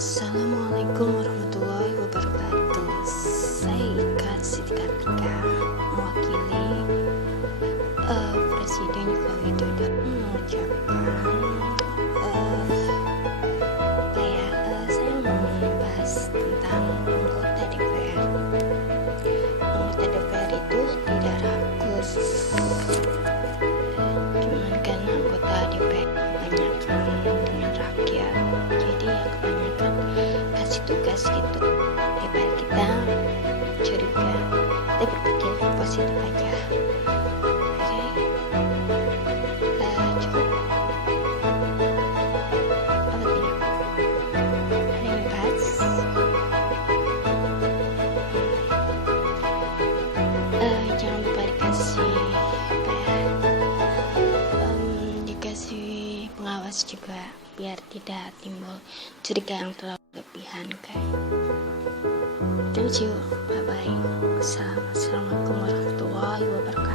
Assalamualaikum warahmatullahi wabarakatuh. Saya djiktigercool mewakili Presiden Joko Widodo mengucapkan saya mau membahas tentang anggota DPR. Anggota DPR itu tidak rakus. Cuman karena anggota DPR kebanyakan dengan rakyat, jadi ya kebanyakan kasih tugas gitu. DPR kita curiga, kita berpikir positif aja. Oke, cukup apa tidak? Ada yang bahas? Jangan lupa dikasih dikasih pengawas juga biar tidak timbul curiga yang terlalu berlebihan, guys. Thank you, bye bye. Assalamualaikum warahmatullahi wabarakatuh.